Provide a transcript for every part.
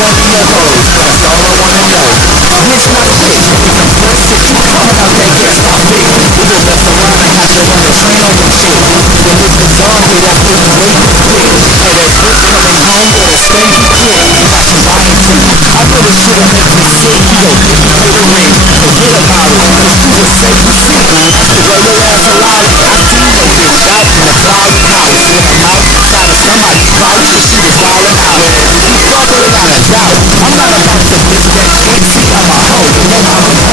wanna know. That's all I wanna know. Bitch, not shit. One six, coming out that gas, stop it. We gon' mess around and have to run the train on your shit. When it's bizarre, hear that pussy way too quick. Hey, that bitch coming home with a stanky kid. Got some biases. I know this shit'll make you sick. Yo, get you with a ring. Forget about it, cause you was safe to see. After blow your ass alive, I deviated. Back in the cloudy house. When I'm outside of somebody's couch, and she was wildin' out. If you fuck with it, I got a doubt. I'm not about to miss that shit. See, I'm a hoe. No, I'm a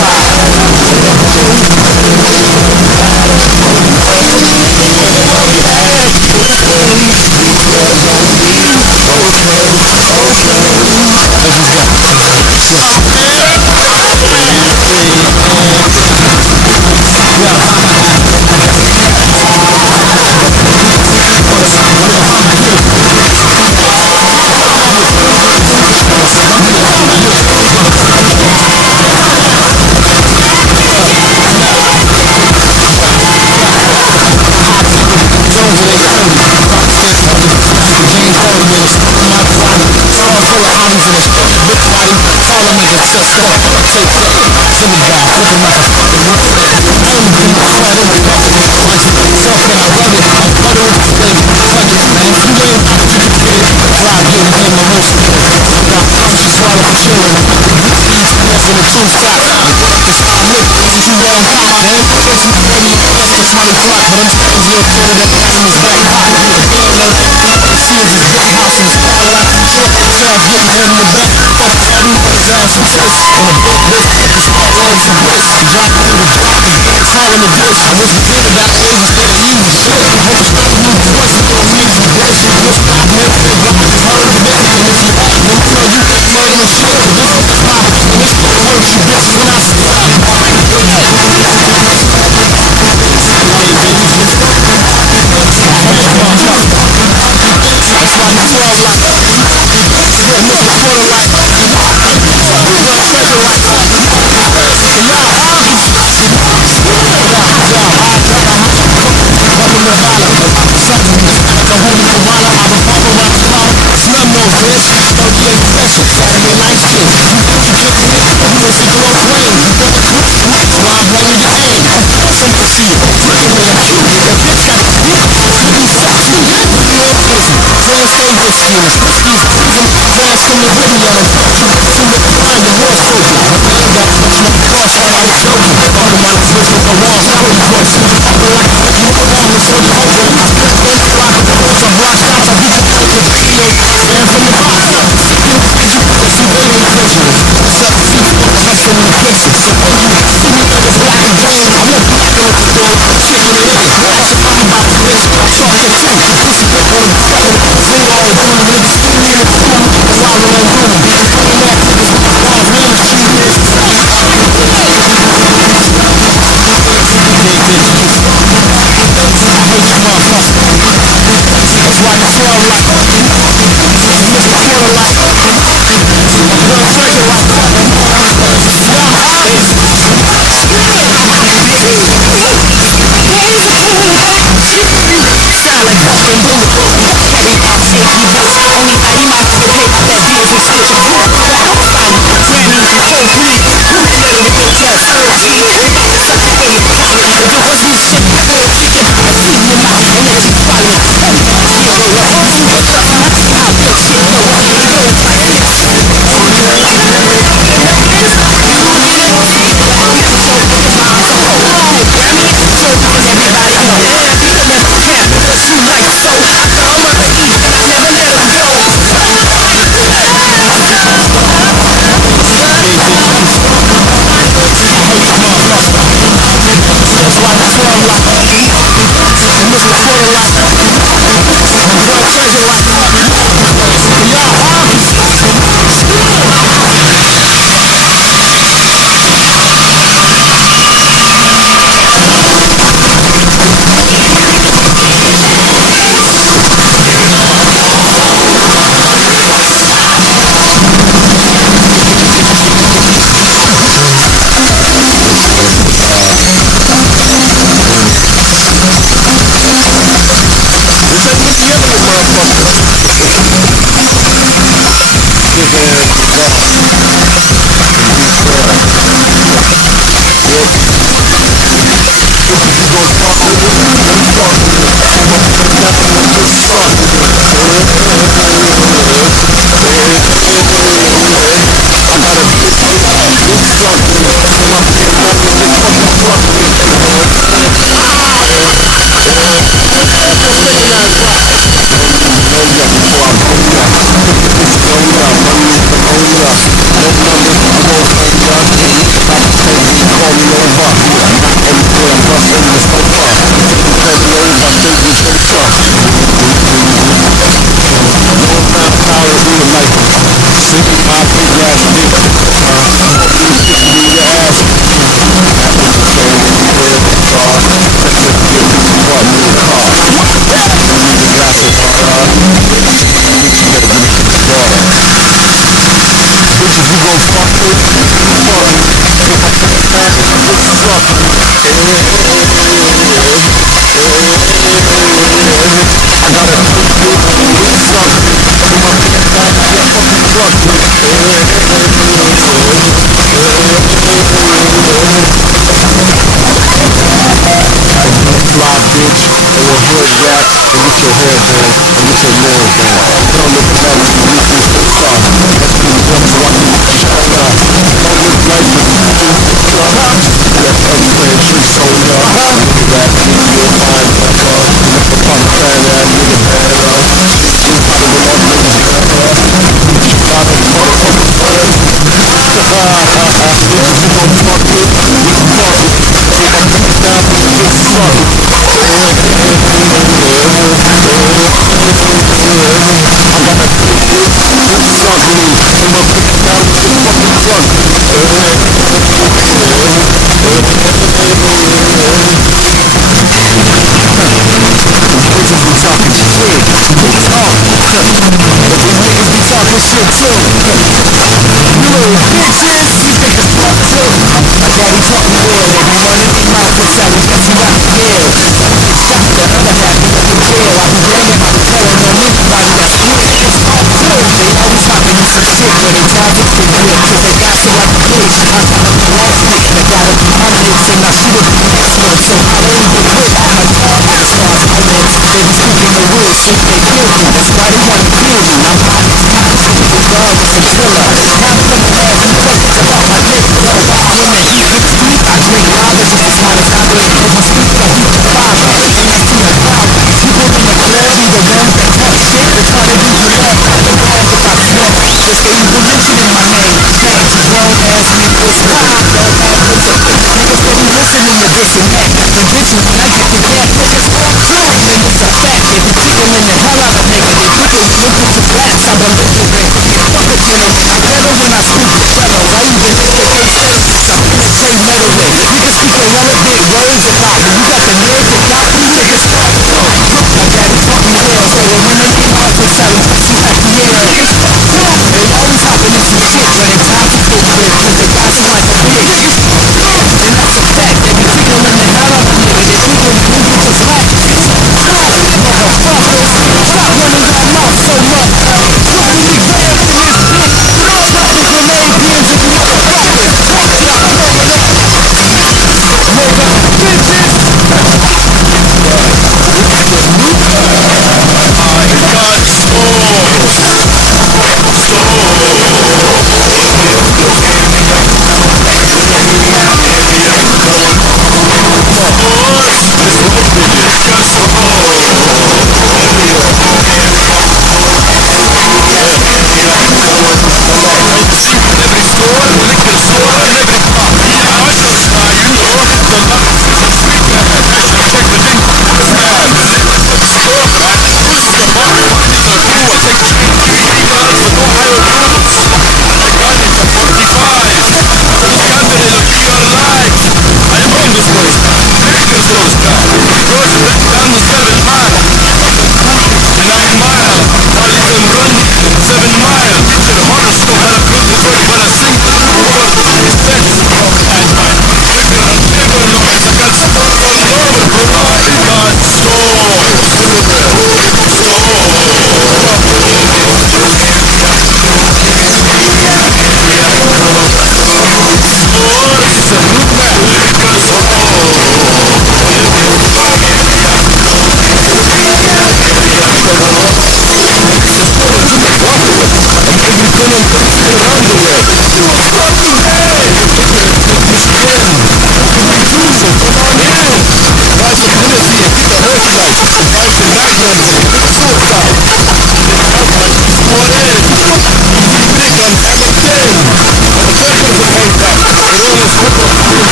Always happening.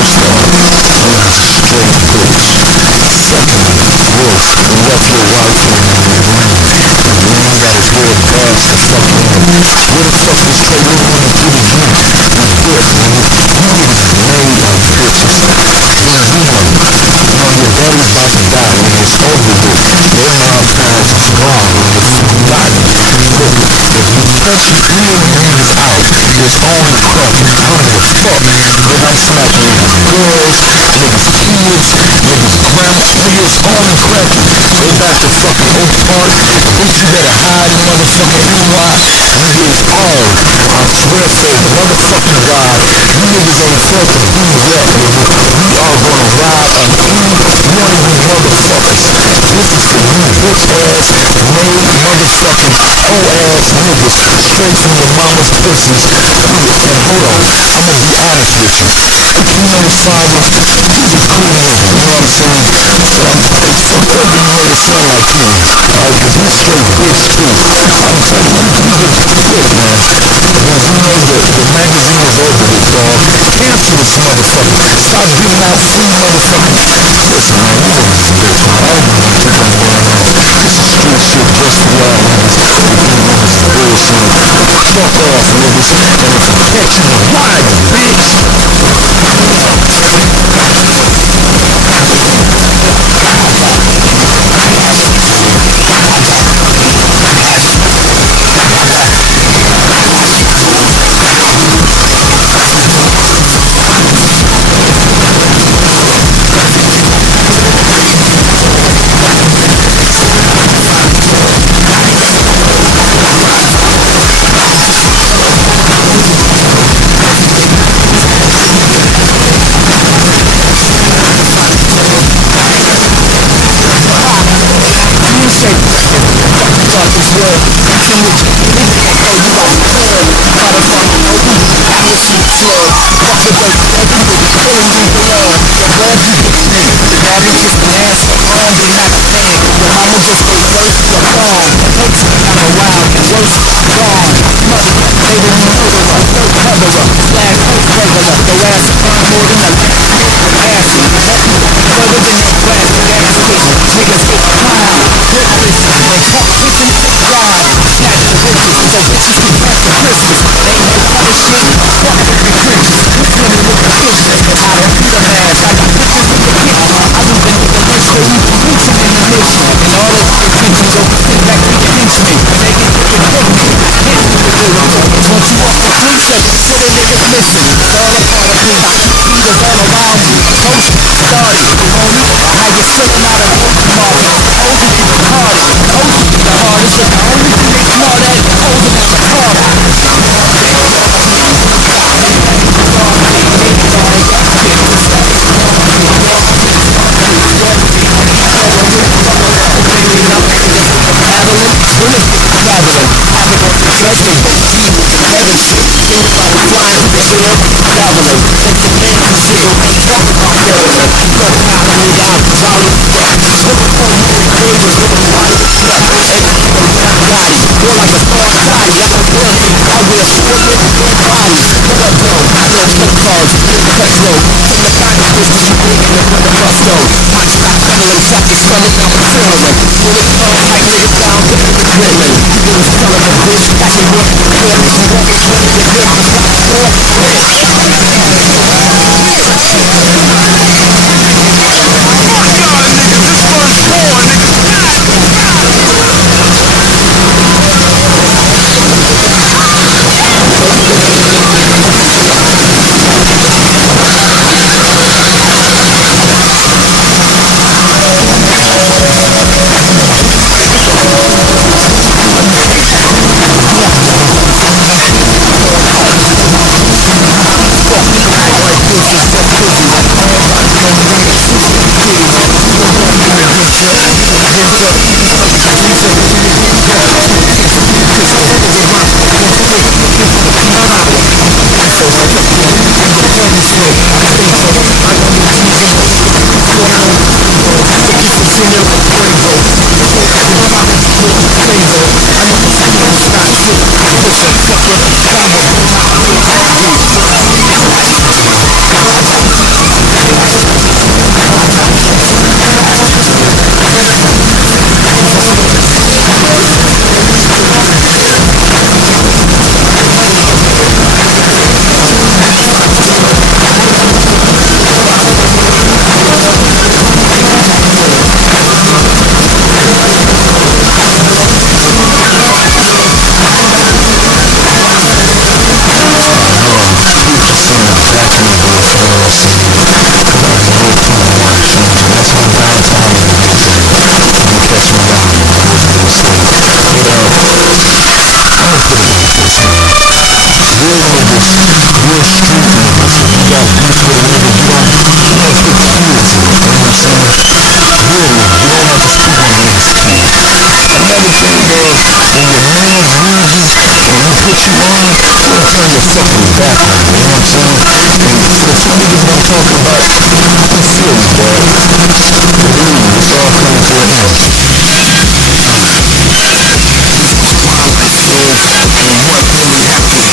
First off, he was a straight bitch. Second, wolf, and left your wife in the ring. The man got his head bashed the fuck in. Where the fuck does Kobe wanna put his in? He's here, man. You niggas is made on bitches. And you know, your daddy's about to die, man. It's over with. Their mom paths is gone, man. It's forgotten. Look, if you touch any of niggas out, it's on the fuck. I don't give a fuck. If I smack niggas girls, niggas kids, niggas grandma, niggas on the crack. Go back to fucking Oak Park. Bitch, you better hide in motherfucking NY. Nigga is on. I swear to the motherfucking God, you niggas ain't fucking through yet, nigga. We are gonna ride on any one of you motherfuckers. This is for you bitch ass, made motherfucking hoe ass niggas straight from your mama's pussies. And hold on, I'm gonna be honest with you. You know, father, he's a cool nigga, you know what I'm saying? But I'm fuck every nigga son like him. Alright, cause he's straight bitch too. I'm telling you, he's a shit, man. But you know the magazine is over with, dog. Cancel this motherfucker. Stop giving out free motherfucking. Listen, man, you niggas is bitch, man. I don't know what you got going on. This is street shit just for y'all niggas. You niggas is bullshit. Fuck off, niggas. And if I catch you, why, bitch? mind, turn your fucking back on me, you know what I'm saying? And so niggas what I'm talking about, I feel you, dog. Believe me, it's all coming to an end. And what really happened,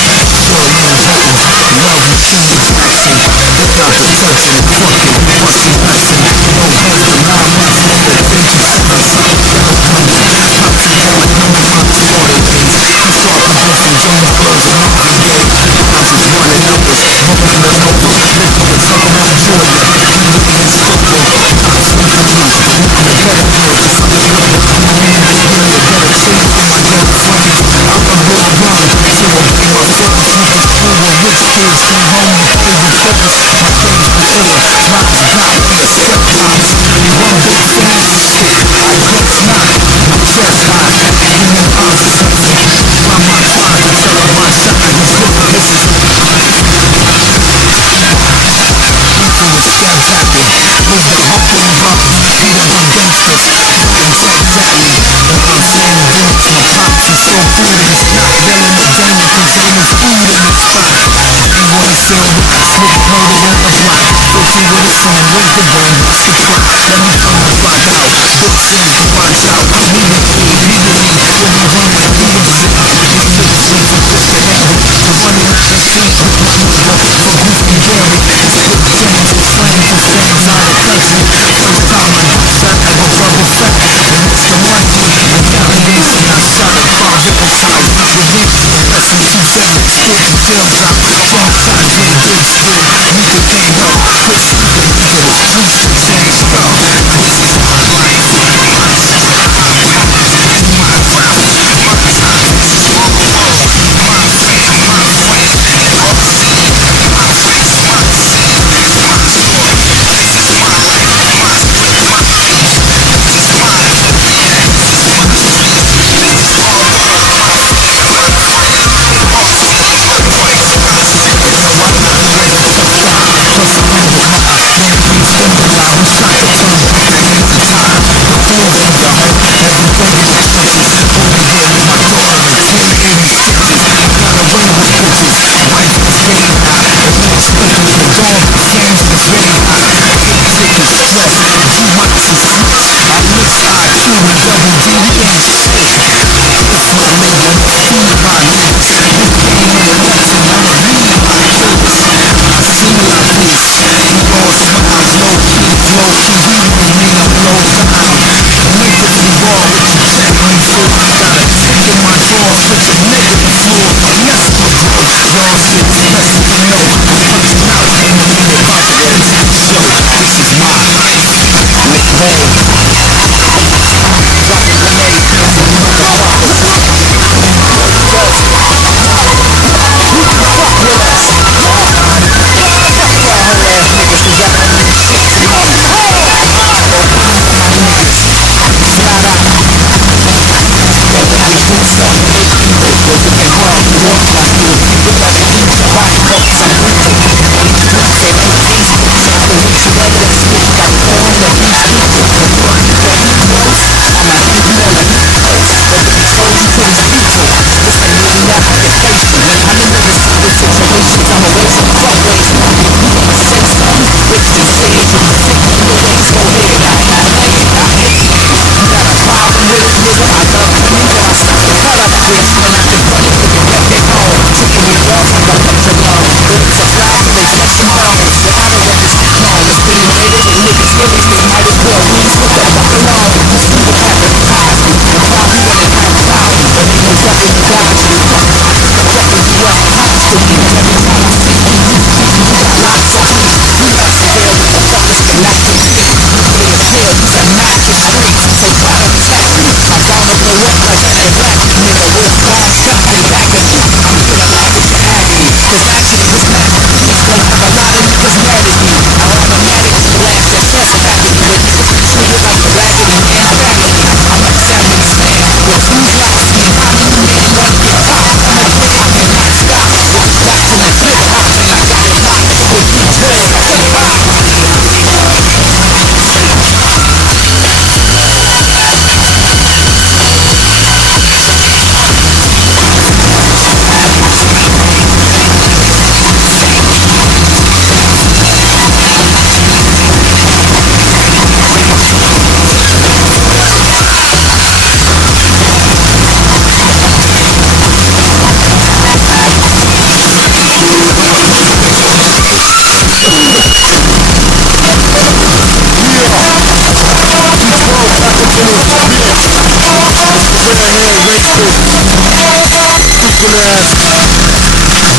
all you happened, love and true passion, without protection, fucking what's your lesson, no heads for 9 months later, then you sentence, ghetto punch, top to one, number my slaughter days, that's all producing Jonesboro, Marvin Gaye, I was running numbers, bumping the over, look up a couple on Georgia, millions football, I speak to you, now I'm a caterpillar, just like another, man, really a better team than my young friends, I'm a little rhyme to them, no focus, niggas cool with rich kids, go home and play with focus, my page be clear, ride or die on the step lines, one big fan, shit, I guess not, I'm dressed high, human arms is empty, by my side, the fella my side, he's looking missing. People with steps happen, wisdom humble and bump, freedom from gangsters, and Jack Valley, and insane roots and pops, he's so foolish, not playing the game, cause game is food in the spot. And when he still rock, slick murdered on the block, filthy with his son, where's the bone, what's the plot, let him bring the fuck out, book sins and watch out, neither paid legally, when we run like bullshit, niggas citizens, put the handle, the running out the street, for Goofy Gary, it's quick change, slang these things out of country, first time I hit shot, I was double fat, and Mr. Money, retaliation, I shot at Paul Ricochet, with him, less than 2 seconds, straight to jail drop, jump shot, get good still, nigga can't help, quit speaking, nigga was preached to change,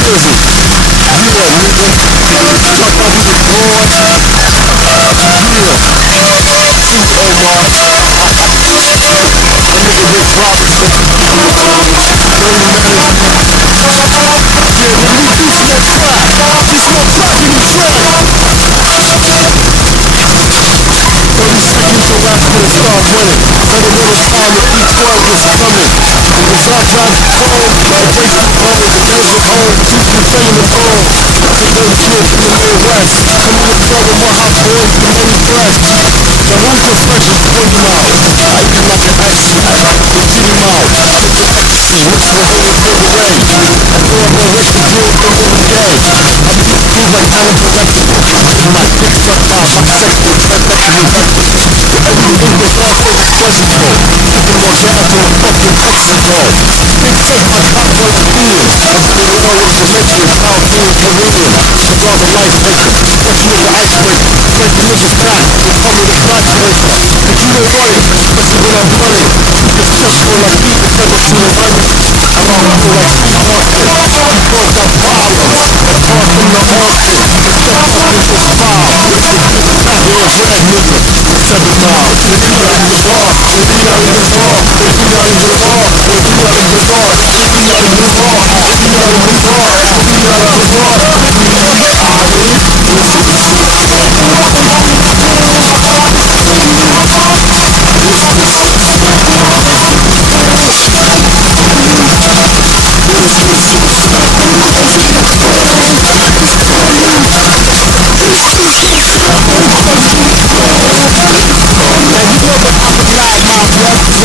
Jersey. Yeah, nigga. Talk about we was born. Yeah. Chief Omar. My nigga Rick Robinson. Dirty Management. Yeah, nigga, we do smoke crack. We smoke crack in the track. 30 seconds the rap's gonna start winning. Better know the time the D12 is coming. Cause I drive the chrome, vibration bumming, the music home, teaching feminine home. The dirty kid from the Midwest, coming to club with my hot boys from any dress. The who's the freshest, bring them out. I eat like an icy, the G mouth, take the ecstasy, which will hold a good way. I throw up a record deal from every day. I make it prove like I'm correctable. My dick suck out, my sexual transsexual everything was all fixed questionable. Even orgasm and fucking Mexico. Big take my cock while I'm peeing. I'm doing it always Jamaican, proud being Korean. Cigar the life maker, fresh nigga icebreaker. Frank the niggas back, they call me the backbreaker. But you don't want it, especially when I'm running. This truck full like beef and never seen a running. I'm all full like Steve Martin. You boys got problems. That's far from the orphan. Except for niggas foul. They get the fat hair red nigga. 7 miles. We not even law. We not even law. We not even law. We not even law. We not even law. We not even law. We not even law.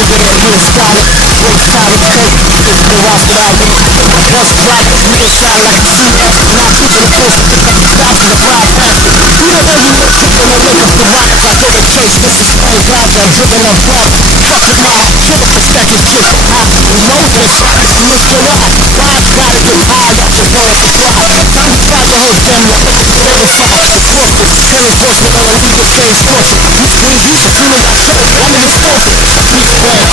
Nigga that hit solid, break solid cake, it's the rock that I eat. Bust black, nigga shot like a suit. Not keeping the post, I think I can stop in the ride past it. You know when you look up and I wake up the rocks, I go to church, this is Frank Gaza, I'm dripping on block. Fuck with my killer for stacking shit high. Moses, Mr. Rock, why I gotta get high, I just want to fly. I'm beside the whole family, I put the together fire. Corporate, ten enforcement on a legal stage torture. When you as soon as I show, I'm in the corporate. Beat bad,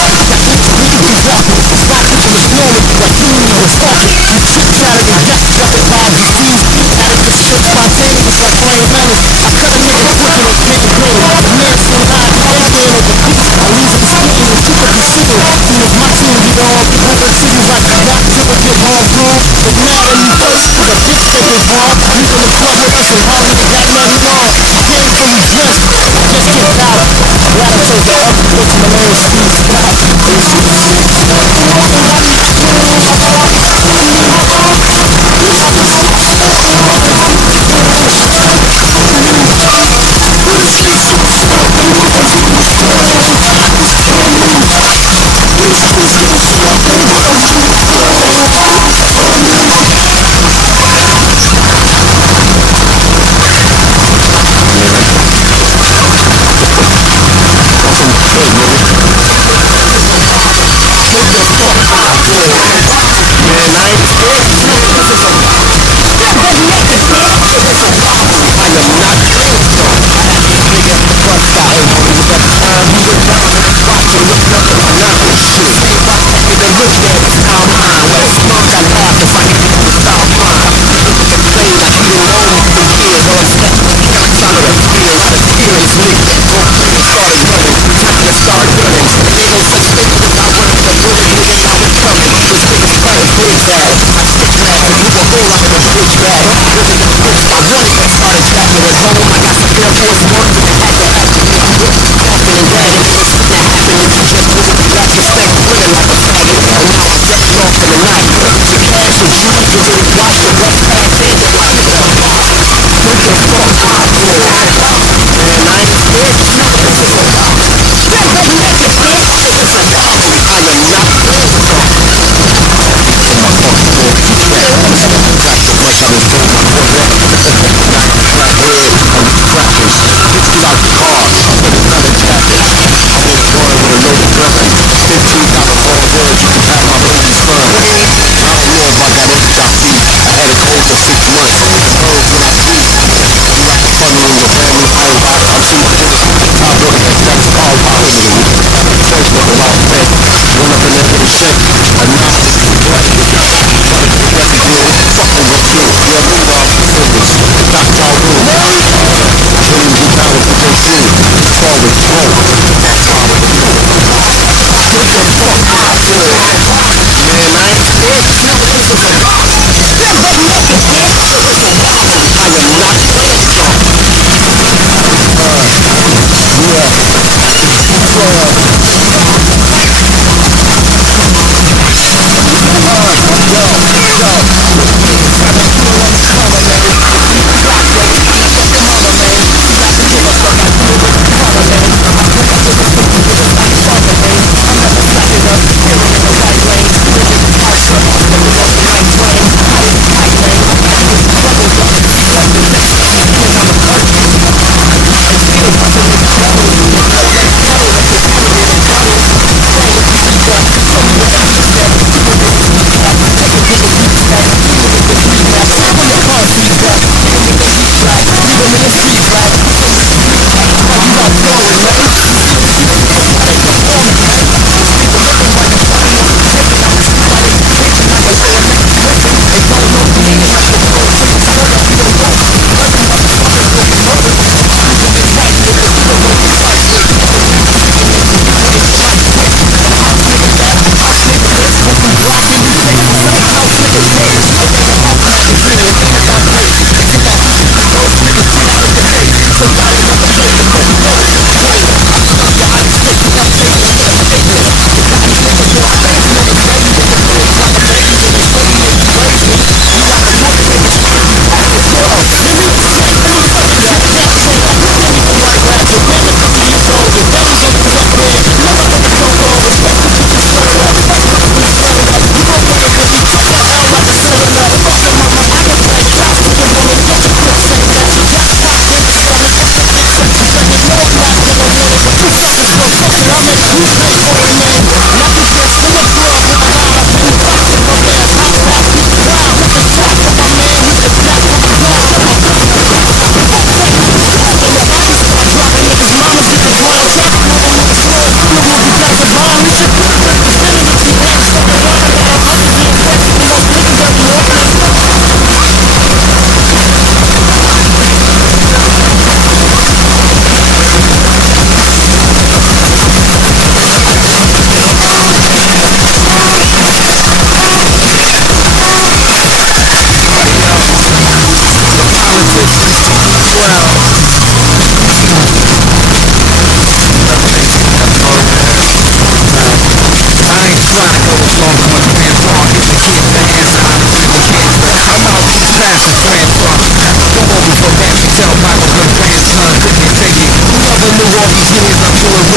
we walking. My people was normal, but feeling me was talking. Chicks out of the yak, dropping vibes and keys. Out of this shit, spontaneous like Rain Menace. I cut a nigga quicker than King Green. The man from high, alien over beats. I lose the screen and you could be seeing. Soon as my team get on, moving cities like a yacht, till it get home through. They mad at me first, cause a bitch think they wrong. You in the club with us and how nigga got nothing on. I came fully dressed, I just kicked out. Glad I chose the other bitch, my name is Steve Scott. Hey, nigga.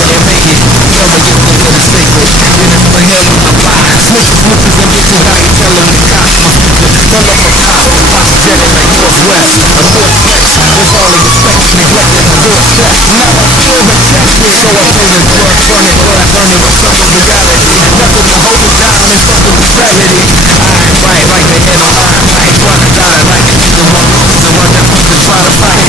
couldn't make it. Tell me if the hood is sacred. Then it's the head on the block. Snitches, snitches, and bitches, now you tell them the cops. My stupid son of a cop. Apologetic like Northwest. A good flex with all the respect. Neglected the doorstep. Now I feel the testing. So I play the drug running, blood running with some of reality. Nothing to hold it down and something with gravity. Eyes right like the head on eye. Right, trying to die like a nigga one to run that fucking try to fight.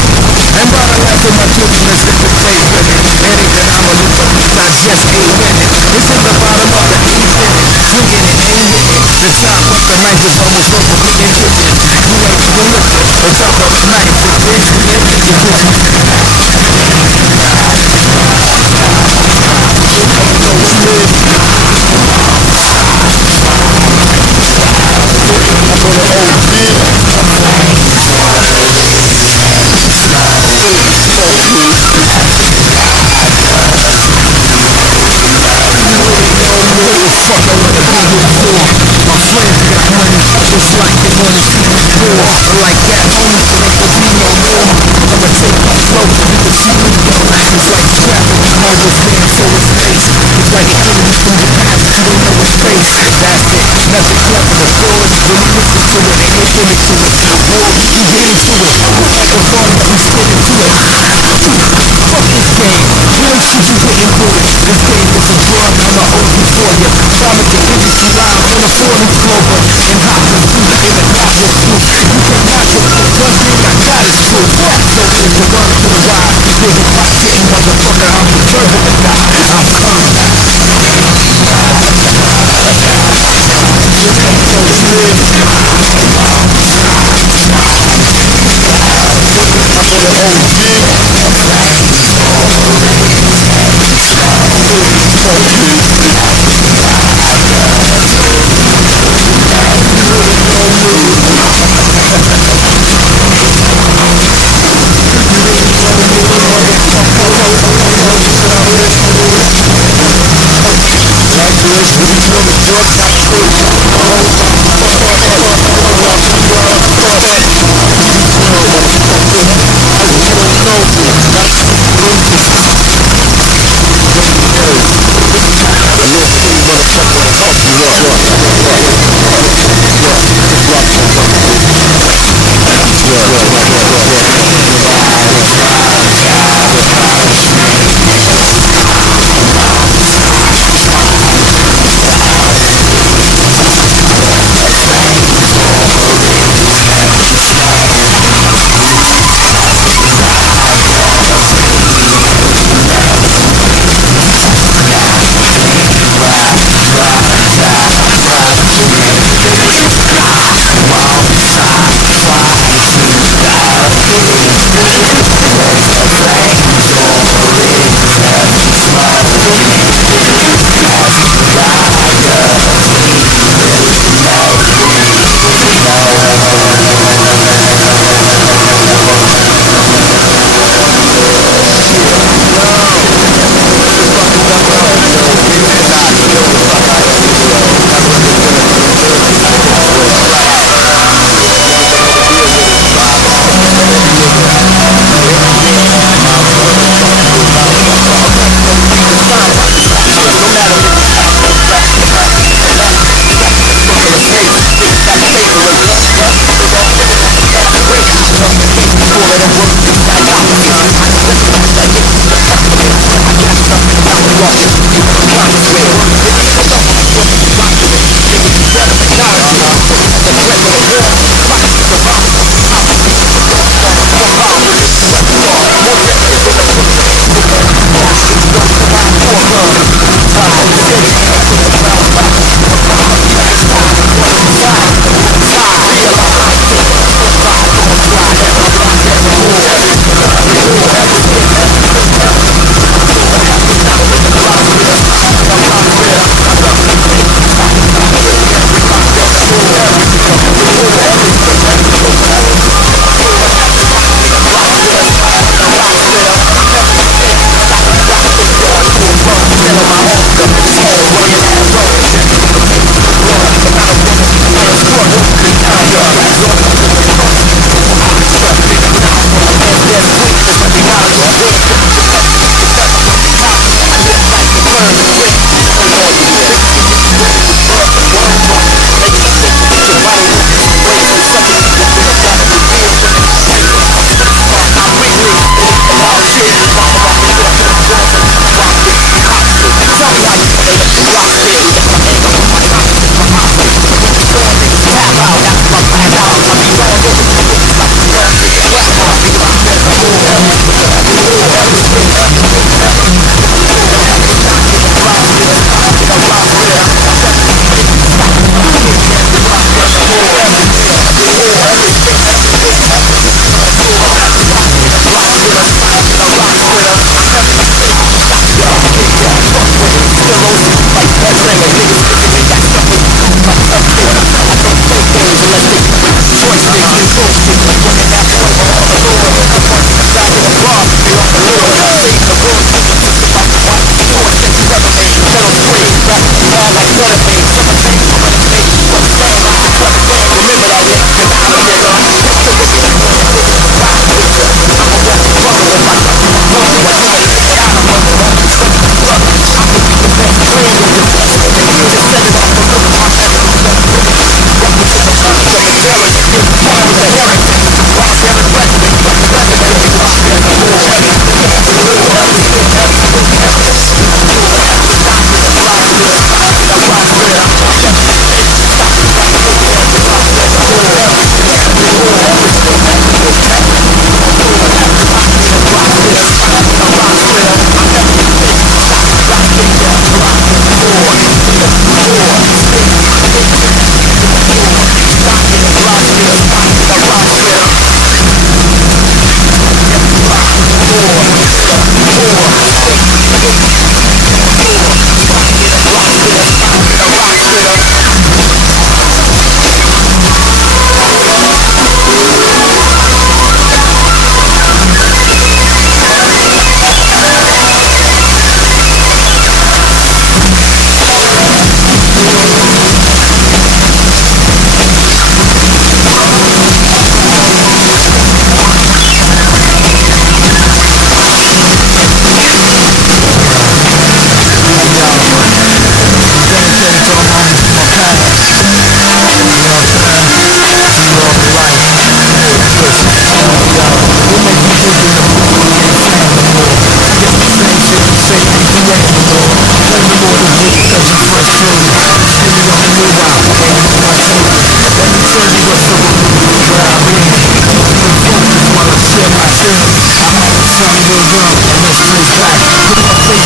And by the last of my children is in the place with it. Anything I'ma look up, I just ain't winning. It's in the bottom of the eighth inning. Swinging it, ain't hitting. The top of the ninth is almost over me and kitchen. You ain't even looking. On top of the ninth, the bitch, you fuck I wanna be here for. My friends got money, just like they wanna see me poor. Like that, homie, it ain't gonna be no more. I'ma take it slow, you can see me go. It's like traffic, almost there, so it's pace. It's like a enemy from the past, you don't know his face. That's it, nothing clever to pause. When you listen to it, they ain't finna to it. War, we can get into it. Microphone, we spit into it. Fuck this game, you ain't shit, you getting through it. This game is a drug, I'ma OD for you. Time at the industry live on the 40 clover. And hot pursuit in the gospel truth. You cannot your foot, one thing I got is true. So here's the word to the wise. You're the hot sitting motherfucker, I'm deserving to die. I'm coming back.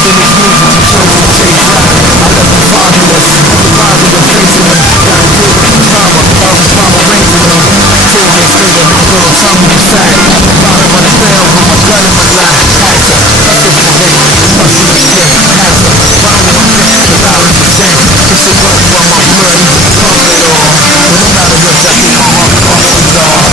in this music to show you the chase. I left the fatherless, the father of facing them. Gotta deal with the trauma, all his mama raising them. 10 years later, the girl tell me the fact. About to run a trail with my gun in my lap. Action, it's the hate, busting the shit. Action, round with the 1,000%. It's the blood from my blood, you can pump it all. No matter what that be, I'm off the dog.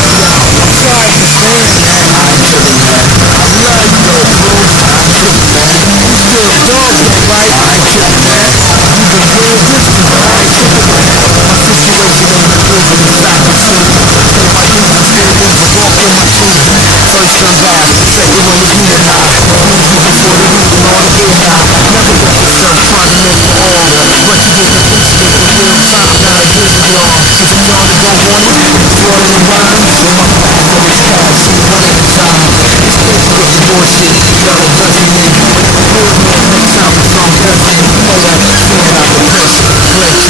I'm sorry for saying that, I ain't tripping, man. I love you though, bro, I ain't tripping, man. You still a dog though, right? I ain't tripping, man. You been real distant, but I ain't tripping, man. My situation ain't improving, in fact, it's losing. So my evil still moving, walk in my shoes, man. First on God, second one was me and I. Music before the moving on the AI. Never let yourself try to live for all. Retribution incidents in real time, now I hear y'all. If y'all don't want it, it's water and wine. So my focus always cash, one at a time. It's crazy with the bullshit, y'all are buzzing in. Real man, next time we come buzzing. Hold up, figured out the pressure.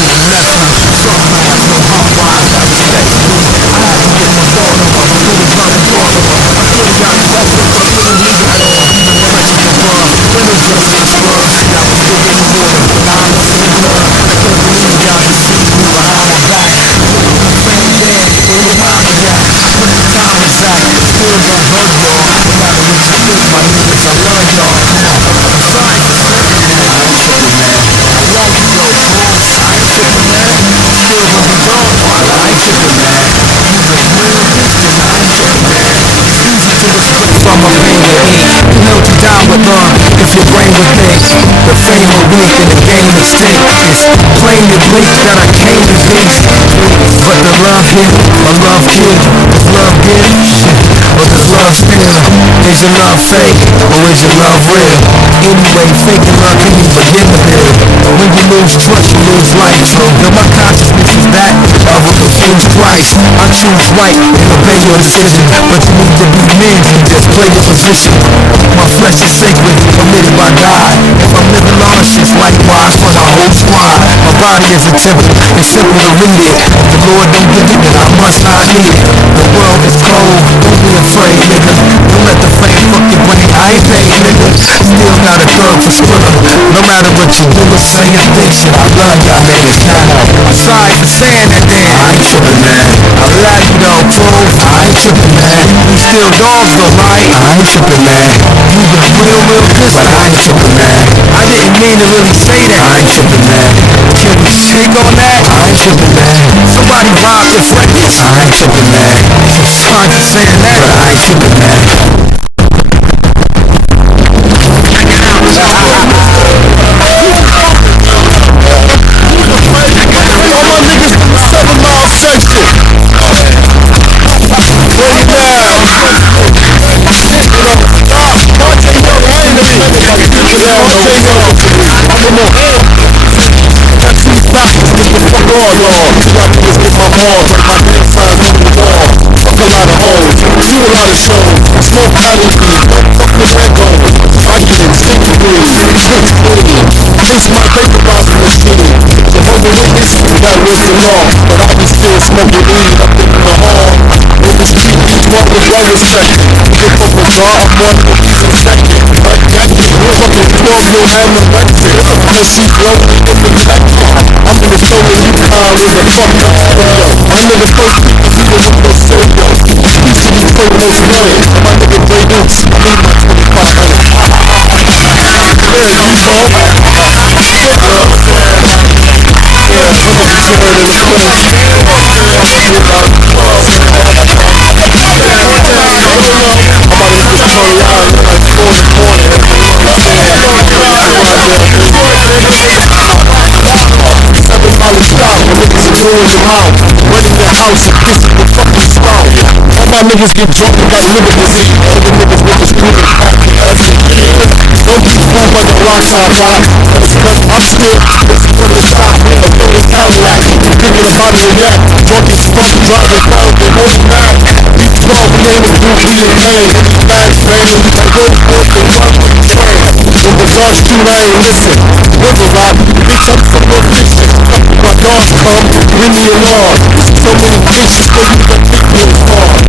Bread to the left, strong eyes, no hot wise, I respect you. I had to get my thought on, through the gun and thought on. I feel got me up, I feel we got on. Even when I took the bar, when they just made the world, I was still getting water. Now I'm in the blood, I can't believe y'all just see me behind my back. Look at my friend dead, where your mama at? Where the time is at? Still gon' hug y'all, no matter what you think, my niggas, I love y'all. I'm sorry for saying that, I ain't tripping, man. I love you though, bro, I ain't tripping, man. Still gon' be dog, I ain't tripping, man. You been real distant, I ain't tripping, man. It's easy to express from my pain with hate. You held you down with love, if your brain would think. The fame will weak and the game extinct. It's plain to bleak that I came to be. But the love here, my love kid. Is love good? Shit. Or does love steal? Is your love fake? Or is your love real? Anyway, faking love can even begin to build. When you lose trust, you lose life. So, now my consciousness is that of a confused Christ. I choose right and obey your decision. But you need to be men, just play your position. My flesh is sacred, permitted by God. If I'm living nauseous, likewise for the whole squad. My body is a temple, it's simple to read it. If the Lord don't give it, then I must not need it. The world is cold, don't be afraid, nigga. Don't let the fame fuck your brain, I ain't paying, nigga. Still got a thug for Skrilla. No matter what you do or say or think, shit, I love y'all niggas. I'm sorry for saying that, damn. I ain't tripping, man. I love you though, bro. I ain't tripping, man. We still dogs though, right? I ain't tripping, man. You been real distant. I ain't tripping, man. I didn't mean to really say that. I ain't tripping, man. Can we shake on that? I ain't tripping, man. Somebody robbed this record. I ain't tripping, man. I'm sorry for saying that, but I ain't tripping, man. Smoke powder, fuck the red gold. I get in 6 degrees, 6 billion. It's my vaporizer machine. Jehovah Witness, that was the law. But I was still smoking weed up in the hall. In the street, what was well respected. Give up a jar, I'm one of these in second. Objective, we're fucking Scorpio anorexic. Unless she growing in the electron. I'm in the show with you, with a fucking stereo. My nigga first people see the window stereo. Used to be so-most running. My nigga Ray Dukes, I need my 2500. Yeah, I'm tall. In your mouth, running your house and kissing your fucking spouse. All my niggas get drunk and got liver disease. All the niggas with the screw and crack and everything. Don't be fooled by the rocks I rock. I'm still on the top, a fucking Cadillac. Drinking a bottle of yak, drunk as fuck, driving down the whole night. You 12 names, goofy and man. Bags, man, I go work and run with the train. In the dark street, I ain't listen. River rock, bitch, I'm from no fiction. My dogs come, ring the alarm. So many bitches, they need to pick me apart.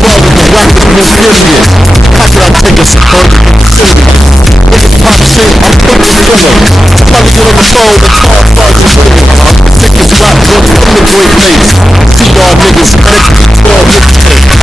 Well, the rap is mysterious. How can I take a support? Serious. Niggas pop shit, I'm putting Probably get on the phone with Carl Sergeant Williams. Sickest rap book from the great lakes. See y'all niggas, XP12 mixtape.